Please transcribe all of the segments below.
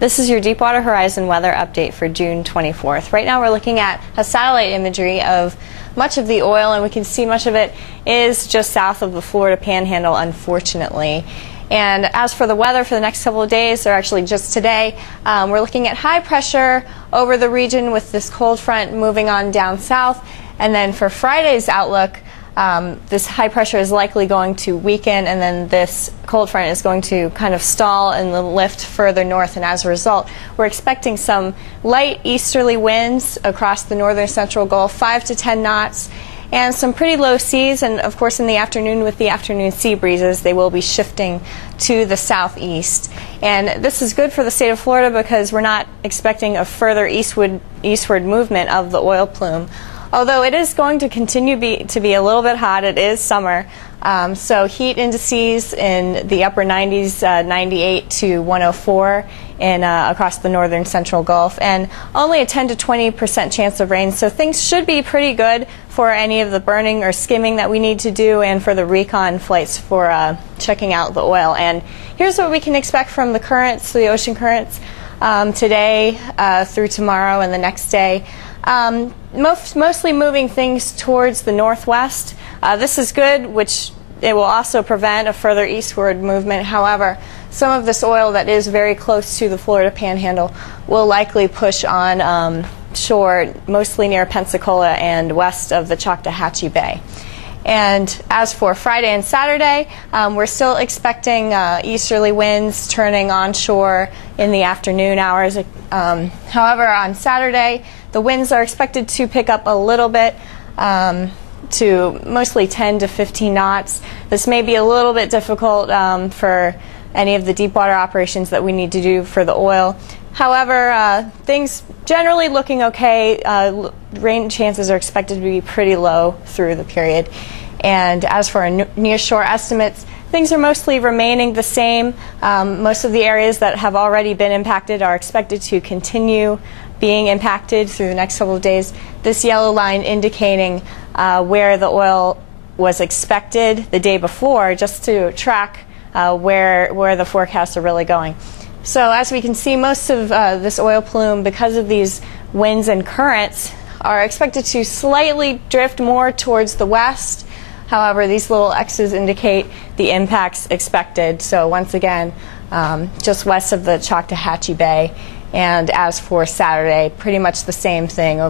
This is your Deepwater Horizon weather update for June 24th. Right now we're looking at a satellite imagery of much of the oil, and we can see much of it is just south of the Florida Panhandle, unfortunately. And as for the weather for the next couple of days, or actually just today, we're looking at high pressure over the region with this cold front moving on down south. And then for Friday's outlook, this high pressure is likely going to weaken, and then this cold front is going to kind of stall and lift further north, and as a result we're expecting some light easterly winds across the northern central Gulf, 5 to 10 knots, and some pretty low seas. And of course in the afternoon, with the afternoon sea breezes, they will be shifting to the southeast. And this is good for the state of Florida because we're not expecting a further eastward movement of the oil plume. Although it is going to continue to be a little bit hot. It is summer, so heat indices in the upper 90s, 98 to 104 across the northern central Gulf, and only a 10 to 20% chance of rain. So things should be pretty good for any of the burning or skimming that we need to do, and for the recon flights for checking out the oil. And here's what we can expect from the currents, the ocean currents, today through tomorrow and the next day. Mostly moving things towards the northwest. This is good, which it will also prevent a further eastward movement. However, some of this oil that is very close to the Florida Panhandle will likely push on shore, mostly near Pensacola and west of the Choctawhatchee Bay. And as for Friday and Saturday, we're still expecting easterly winds turning onshore in the afternoon hours. However, on Saturday, the winds are expected to pick up a little bit to mostly 10 to 15 knots. This may be a little bit difficult for any of the deep water operations that we need to do for the oil. However, things generally looking okay. Rain chances are expected to be pretty low through the period. And as for our nearshore estimates, things are mostly remaining the same. Most of the areas that have already been impacted are expected to continue being impacted through the next couple of days. This yellow line indicating where the oil was expected the day before, just to track where the forecasts are really going. So as we can see, most of this oil plume, because of these winds and currents, are expected to slightly drift more towards the west. However, these little X's indicate the impacts expected. So once again, just west of the Choctawhatchee Bay. And as for Saturday, pretty much the same thing,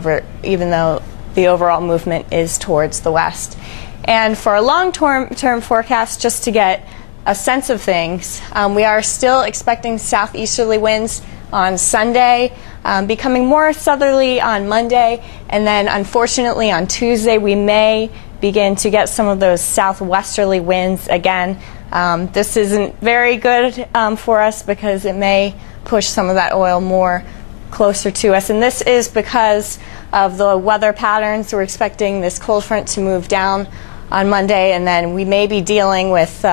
even though the overall movement is towards the west. And for a long-term forecast, just to get a sense of things, we are still expecting southeasterly winds on Sunday, becoming more southerly on Monday, and then unfortunately on Tuesday we may begin to get some of those southwesterly winds again. This isn't very good for us because it may push some of that oil more closer to us, and this is because of the weather patterns. We're expecting this cold front to move down on Monday, and then we may be dealing with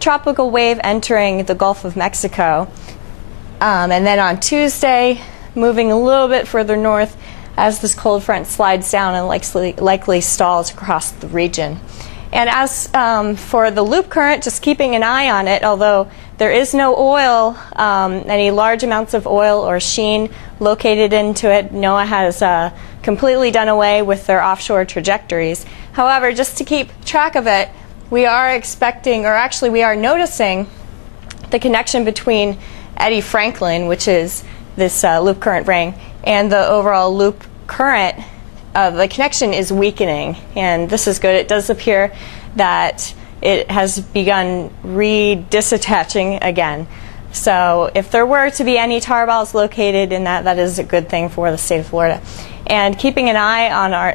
tropical wave entering the Gulf of Mexico. And then on Tuesday, moving a little bit further north as this cold front slides down and likely stalls across the region. And as for the loop current, just keeping an eye on it, although there is no oil, any large amounts of oil or sheen located into it. NOAA has completely done away with their offshore trajectories. However, just to keep track of it, we are expecting, or actually we are noticing, the connection between Eddy Franklin, which is this loop current ring, and the overall loop current. The connection is weakening, and this is good. It does appear that it has begun disattaching again. So if there were to be any tar balls located in that is a good thing for the state of Florida. And keeping an eye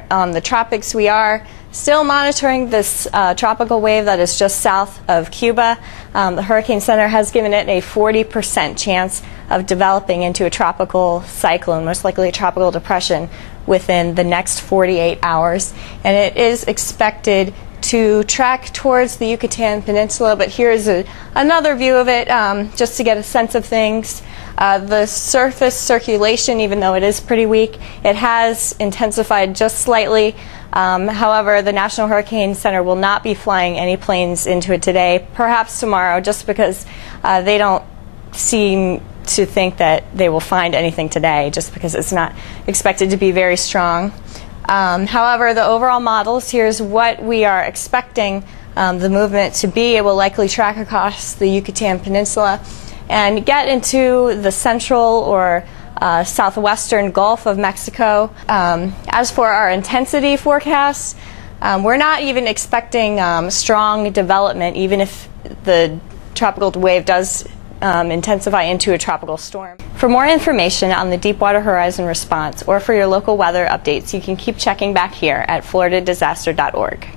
on the tropics, we are still monitoring this tropical wave that is just south of Cuba. The Hurricane Center has given it a 40% chance of developing into a tropical cyclone, most likely a tropical depression, within the next 48 hours. And it is expected to track towards the Yucatan Peninsula, but here's another view of it just to get a sense of things. The surface circulation, even though it is pretty weak, it has intensified just slightly. However, the National Hurricane Center will not be flying any planes into it today, perhaps tomorrow, just because they don't seem to think that they will find anything today, just because it's not expected to be very strong. However, the overall models, here's what we are expecting the movement to be. It will likely track across the Yucatan Peninsula and get into the central or southwestern Gulf of Mexico. As for our intensity forecasts, we're not even expecting strong development, even if the tropical wave does intensify into a tropical storm. For more information on the Deepwater Horizon response or for your local weather updates, you can keep checking back here at floridadisaster.org.